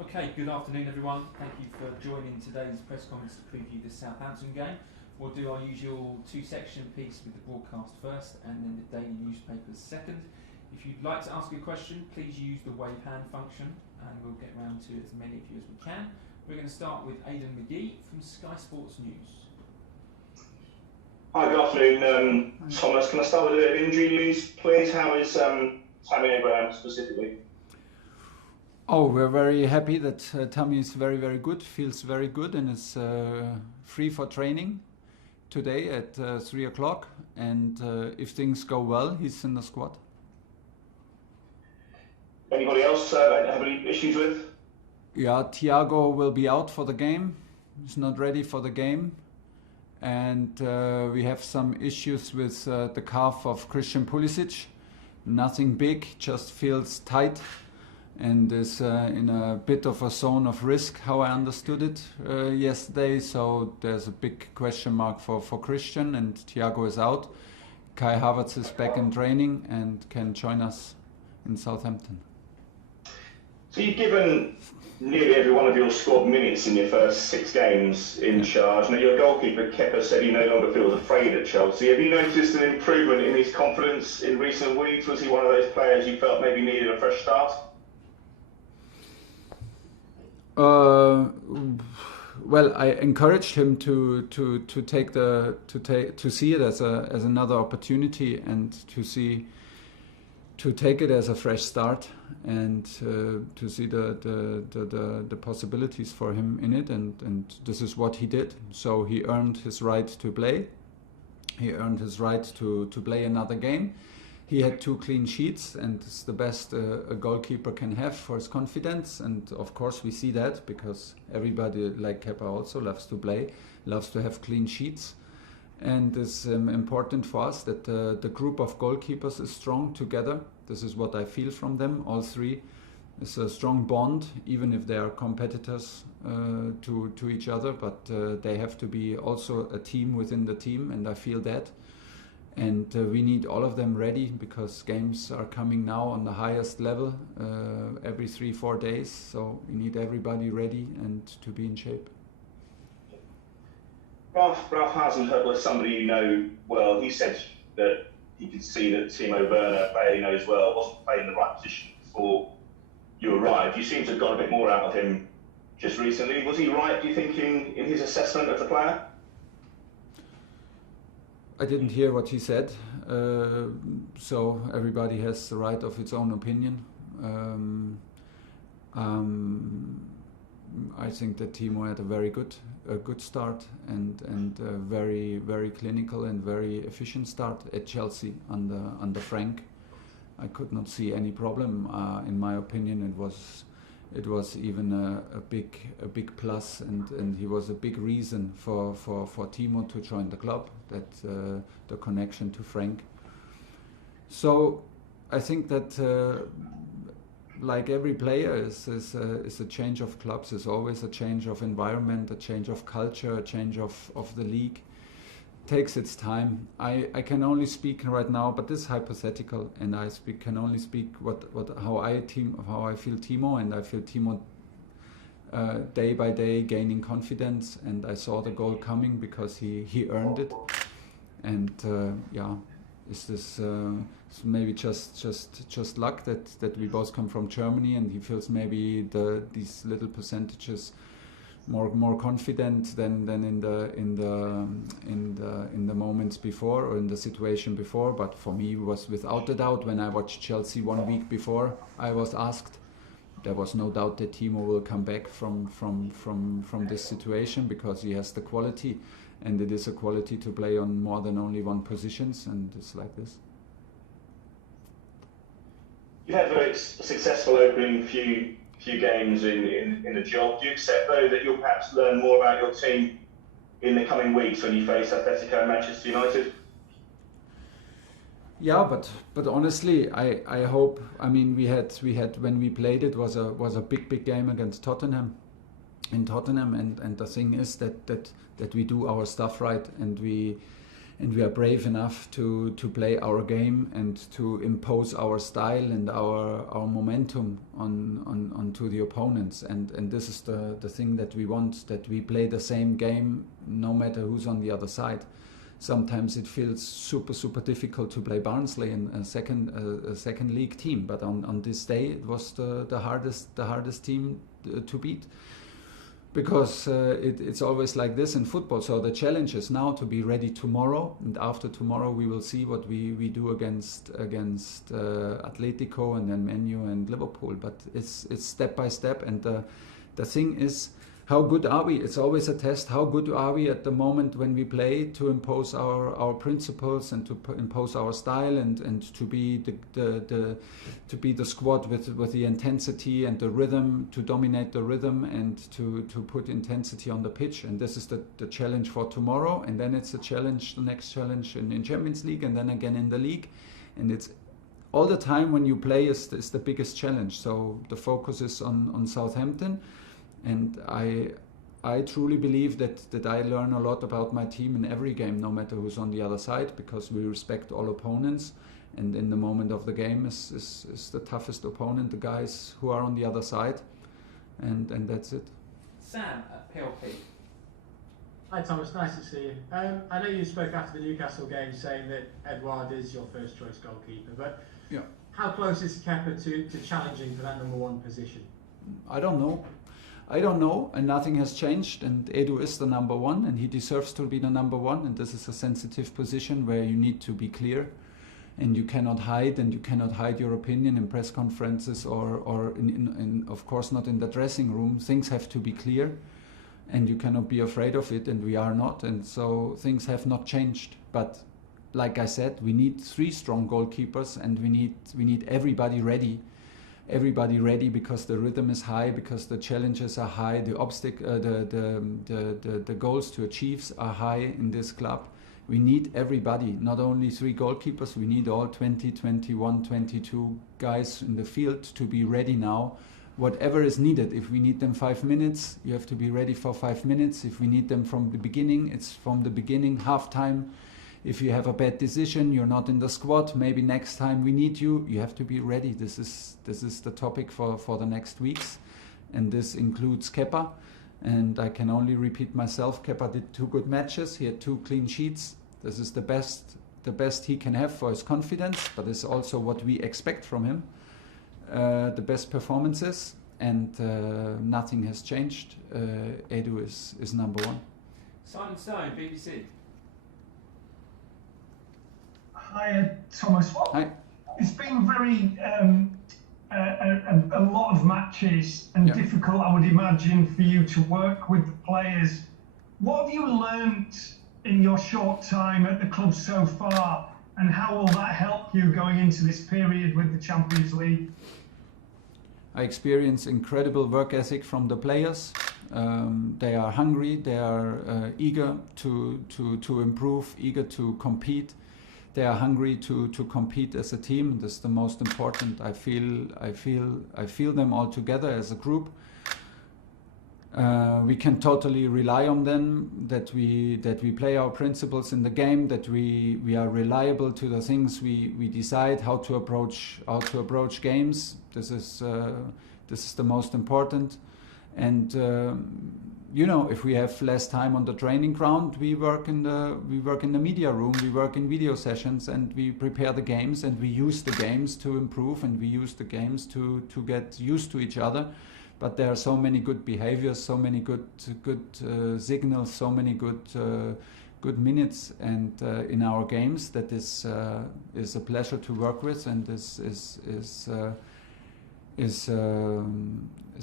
Okay, good afternoon everyone. Thank you for joining today's press conference to preview the Southampton game. We'll do our usual two-section piece with the broadcast first and then the daily newspapers second. If you'd like to ask a question, please use the wave hand function and we'll get round to as many of you as we can. We're going to start with Edou Mendy from Sky Sports News. Hi, good afternoon, Thomas. Can I start with a bit of injury news, please? How is Tammy Abraham specifically? Oh, we're very happy that Tammy is very, very good, feels very good, and is free for training today at 3 o'clock. And if things go well, he's in the squad. Anybody else have any issues with? Yeah, Thiago will be out for the game. He's not ready for the game. And we have some issues with the calf of Christian Pulisic. Nothing big, just feels tight. And is in a bit of a zone of risk, how I understood it yesterday. So there's a big question mark for Christian, and Thiago is out. Kai Havertz is back in training and can join us in Southampton. So you've given nearly every one of your squad minutes in your first 6 games in charge. Now your goalkeeper Kepa said he no longer feels afraid at Chelsea. Have you noticed an improvement in his confidence in recent weeks? Was he one of those players you felt maybe needed a fresh start? Well, I encouraged him to see it as another opportunity and to take it as a fresh start and to see the possibilities for him in it, and this is what he did. So he earned his right to play. He earned his right to play another game. He had 2 clean sheets, and it's the best a goalkeeper can have for his confidence. And of course we see that because everybody like Kepa also loves to play, loves to have clean sheets. And it's important for us that the group of goalkeepers is strong together. This is what I feel from them, all 3. It's a strong bond, even if they are competitors to each other, but they have to be also a team within the team, and I feel that. And we need all of them ready because games are coming now on the highest level every 3-4 days. So we need everybody ready and to be in shape. Ralph Hasenhüttl is somebody you know well. He said that he could see that Timo Werner, a player he knows well, wasn't playing in the right position before you arrived. You seem to have got a bit more out of him just recently. Was he right, do you think, in his assessment of the player? I didn't hear what he said, so everybody has the right of its own opinion. I think that Timo had a very good start and a very, very clinical and very efficient start at Chelsea under Frank. I could not see any problem. In my opinion, it was even a big plus, and he was a big reason for Timo to join the club. That the connection to Frank. So I think that like every player is a change of clubs, is always a change of environment, a change of culture, a change of the league. Takes its time. I can only speak right now, but this is hypothetical, and I can only speak how I feel Timo, and I feel Timo day by day gaining confidence, and I saw the goal coming because he earned it, and is this maybe just luck that we both come from Germany, and he feels maybe these little percentages more confident than in the moments before or in the situation before. But for me, it was without a doubt. When I watched Chelsea 1 week before, I was asked. There was no doubt that Timo will come back from this situation because he has the quality, and it is a quality to play on more than only one positions, and it's like this. You had a very successful opening few games in the job. Do you accept, though, that you'll perhaps learn more about your team in the coming weeks when you face Atletico and Manchester United? Yeah, but honestly, I hope. I mean, we had when we played it was a big game against Tottenham, in Tottenham, and the thing is that we do our stuff right, and we and we are brave enough to play our game and to impose our style and our momentum onto the opponents. And this is the thing that we want, that we play the same game no matter who's on the other side. Sometimes it feels super difficult to play Barnsley in a second league team, but on this day it was the hardest team to beat. Because it's always like this in football. So the challenge is now to be ready tomorrow, and after tomorrow we will see what we do against Atletico and then Man U and Liverpool. But it's step by step, and the thing is, how good are we? It's always a test. How good are we at the moment when we play, to impose our principles and to impose our style and to be the squad with the intensity and the rhythm, to dominate the rhythm and to put intensity on the pitch. And this is the challenge for tomorrow. And then it's the next challenge in Champions League, and then again in the league. And it's all the time when you play is the biggest challenge. So the focus is on Southampton. And I truly believe that I learn a lot about my team in every game, no matter who's on the other side, because we respect all opponents. And in the moment of the game is the toughest opponent, the guys who are on the other side. And that's it. Sam at PLP. Hi Thomas, nice to see you. I know you spoke after the Newcastle game saying that Edouard is your first choice goalkeeper, but yeah, how close is Kepa to challenging for that number one position? I don't know, and nothing has changed, and Edou is the number one, and he deserves to be the number one, and this is a sensitive position where you need to be clear, and you cannot hide your opinion in press conferences or in of course not in the dressing room. Things have to be clear, and you cannot be afraid of it, and we are not, and so things have not changed. But like I said, we need 3 strong goalkeepers, and we need everybody ready. Everybody ready, because the rhythm is high, because the challenges are high, the goals to achieve are high in this club. We need everybody, not only 3 goalkeepers, we need all 20, 21, 22 guys in the field to be ready now. Whatever is needed, if we need them 5 minutes, you have to be ready for 5 minutes. If we need them from the beginning, it's from the beginning, half time. If you have a bad decision, you're not in the squad, maybe next time we need you, you have to be ready. This is the topic for the next weeks, and this includes Kepa. And I can only repeat myself, Kepa did 2 good matches, he had 2 clean sheets. This is the best he can have for his confidence, but it's also what we expect from him. The best performances, and nothing has changed. Edou is number one. Simon Stone, BBC. Hi, Thomas. Hi. It's been very a lot of matches and Yeah. difficult, I would imagine, for you to work with the players. What have you learnt in your short time at the club so far, and how will that help you going into this period with the Champions League? I experience incredible work ethic from the players. They are hungry, they are eager to improve, eager to compete. They are hungry to compete as a team. This is the most important. I feel them all together as a group. We can totally rely on them, that we play our principles in the game, that we are reliable to the things we decide, how to approach games. This is the most important. And if we have less time on the training ground, we work in the media room, we work in video sessions, and we prepare the games, and we use the games to improve, and we use the games to get used to each other. But there are so many good behaviors, so many good signals, so many good minutes, and in our games, that is a pleasure to work with, and is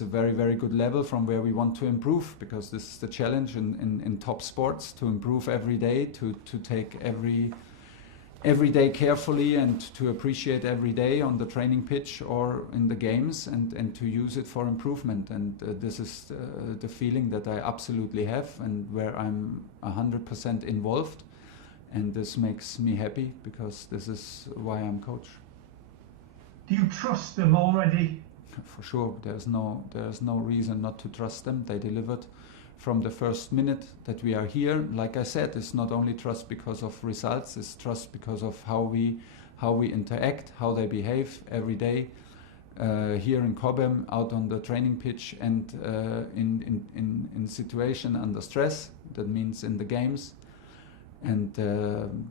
a very, very good level from where we want to improve, because this is the challenge in top sports, to improve every day, to take every day carefully, and to appreciate every day on the training pitch or in the games, and to use it for improvement. And this is the feeling that I absolutely have, and where I'm 100% involved, and this makes me happy, because this is why I'm coach. Do you trust them already? For sure, there's no reason not to trust them. They delivered from the first minute that we are here. Like I said, it's not only trust because of results, it's trust because of how we interact, how they behave every day here in Cobham, out on the training pitch, and in situation under stress. That means in the games. And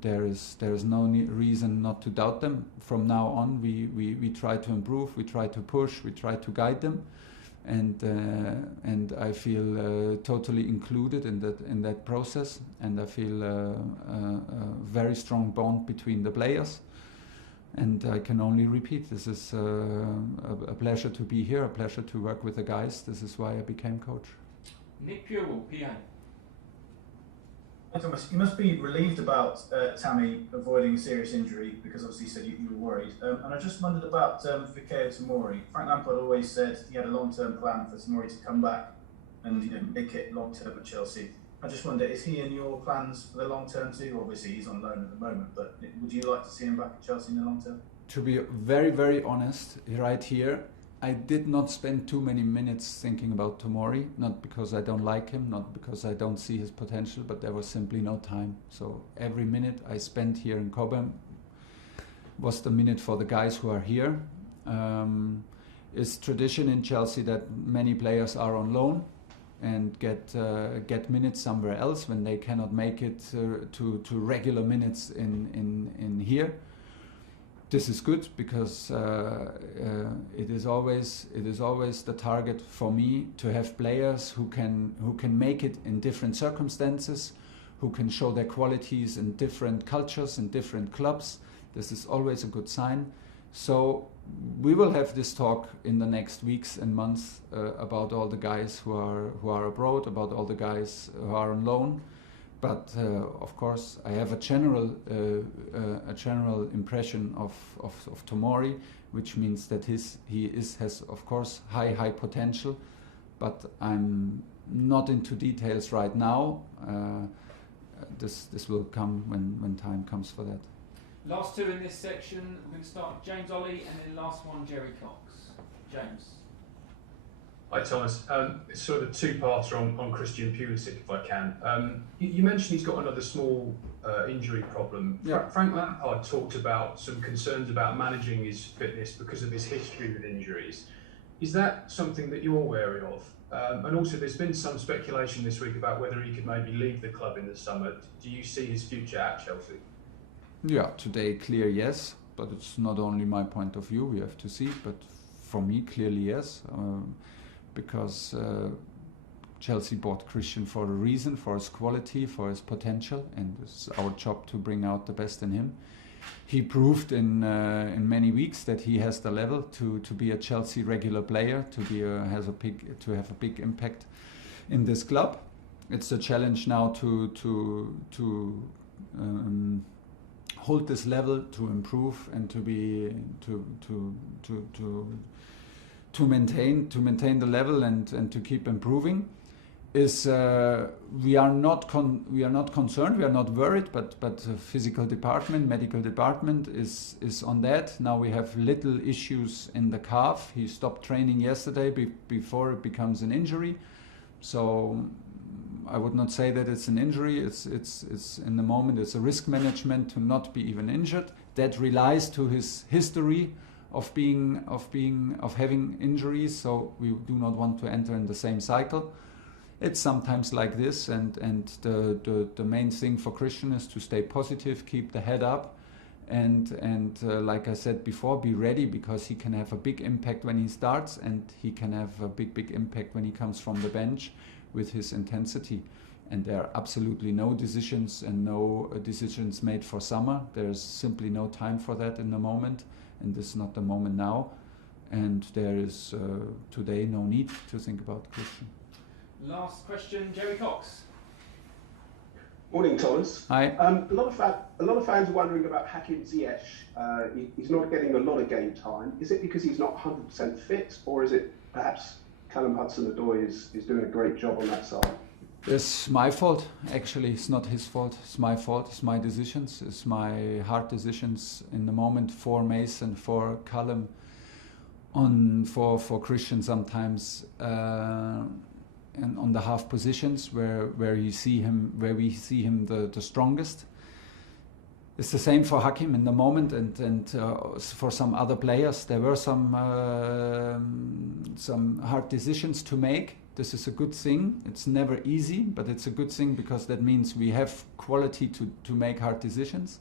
there is no reason not to doubt them. From now on, we try to improve, we try to push, we try to guide them, and I feel totally included in that process, and I feel a very strong bond between the players. And I can only repeat, this is a pleasure to be here, a pleasure to work with the guys. This is why I became coach. Nick Purell, PA. Thomas, you must be relieved about Tammy avoiding a serious injury, because obviously you said you were worried. And I just wondered about Tomori. Frank Lampard always said he had a long-term plan for Tomori to come back and make it long-term at Chelsea. I just wonder, is he in your plans for the long-term too? Obviously he's on loan at the moment, but would you like to see him back at Chelsea in the long-term? To be very, very honest, right here, I did not spend too many minutes thinking about Tomori, not because I don't like him, not because I don't see his potential, but there was simply no time. So every minute I spent here in Cobham was the minute for the guys who are here. It's tradition in Chelsea that many players are on loan and get minutes somewhere else when they cannot make it to regular minutes in here. This is good because it is always the target for me to have players who can make it in different circumstances, who can show their qualities in different cultures, in different clubs. This is always a good sign. So we will have this talk in the next weeks and months about all the guys who are abroad, about all the guys who are on loan. But of course, I have a general impression of Tomori, which means that he has of course high potential, but I'm not into details right now. This will come when time comes for that. Last two in this section. We're going to start James Ollie, and then last one Jerry Cox. James. Hi Thomas, it's sort of a two-parter on Christian Pulisic, if I can. You mentioned he's got another small injury problem. Yeah. Frank Lampard talked about some concerns about managing his fitness because of his history with injuries. Is that something that you're wary of? And also there's been some speculation this week about whether he could maybe leave the club in the summer. Do you see his future at Chelsea? Yeah, today clear yes, but it's not only my point of view, we have to see, but for me clearly yes. Because Chelsea bought Christian for a reason, for his quality, for his potential, and it's our job to bring out the best in him. He proved in many weeks that he has the level to be a Chelsea regular player, to have a big impact in this club. It's a challenge now to hold this level, to improve, and to maintain the level and to keep improving. We are not concerned, we are not worried, but the physical department, medical department is on that. Now we have little issues in the calf. He stopped training yesterday before it becomes an injury. So I would not say that it's an injury. It's in the moment it's a risk management to not be even injured. That relies to his history of having injuries, so we do not want to enter in the same cycle. It's sometimes like this, and the main thing for Christian is to stay positive, keep the head up, and like I said before, be ready, because he can have a big impact when he starts, and he can have a big impact when he comes from the bench with his intensity. And there are absolutely no decisions made for summer. There's simply no time for that in the moment. And this is not the moment now, and there is today no need to think about Christian. Last question, Jerry Cox. Morning, Thomas. Hi. A lot of fans are wondering about Hakim Ziyech. He's not getting a lot of game time. Is it because he's not 100% fit, or is it perhaps Callum Hudson-Odoi is doing a great job on that side? It's my fault, actually. It's not his fault. It's my fault. It's my decisions. It's my hard decisions in the moment for Mason, for Callum, for Christian sometimes. on the half positions where we see him the strongest. It's the same for Hakim in the moment, and for some other players. There were some hard decisions to make. This is a good thing. It's never easy, but it's a good thing because that means we have quality to make hard decisions.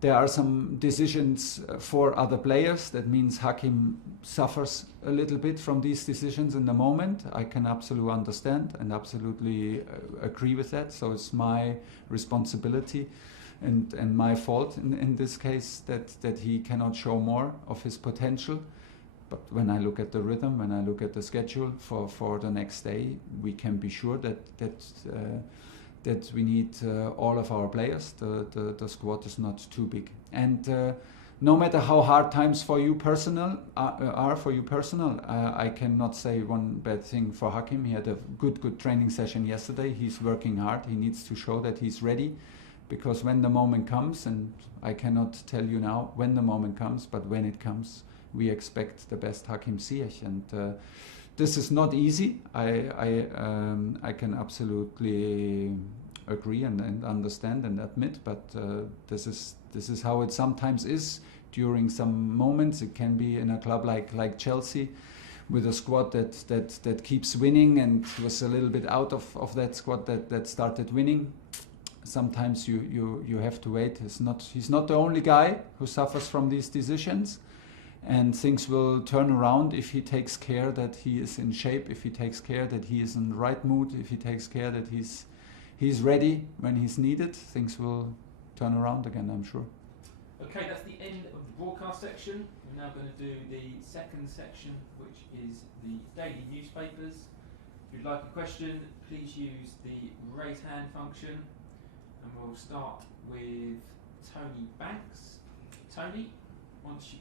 There are some decisions for other players. That means Hakim suffers a little bit from these decisions in the moment. I can absolutely understand and absolutely agree with that. So it's my responsibility and my fault in this case that he cannot show more of his potential. But when I look at the rhythm, when I look at the schedule for the next day, we can be sure that we need all of our players. The squad is not too big. And no matter how hard times for you personal I cannot say one bad thing for Hakim. He had a good training session yesterday. He's working hard. He needs to show that he's ready, because when the moment comes, and I cannot tell you now when the moment comes, but when it comes, we expect the best Hakim Ziyech. And this is not easy. I can absolutely agree and understand and admit, but this is how it sometimes is during some moments. It can be in a club like Chelsea, with a squad that keeps winning and was a little bit out of that squad that started winning. Sometimes you have to wait. He's not the only guy who suffers from these decisions. And things will turn around if he takes care that he is in shape, if he takes care that he is in the right mood, if he takes care that he's ready when he's needed. Things will turn around again, I'm sure. Okay, that's the end of the broadcast section. We're now going to do the second section, which is the daily newspapers. If you'd like a question, please use the raise hand function. And we'll start with Tony Banks. Tony, once you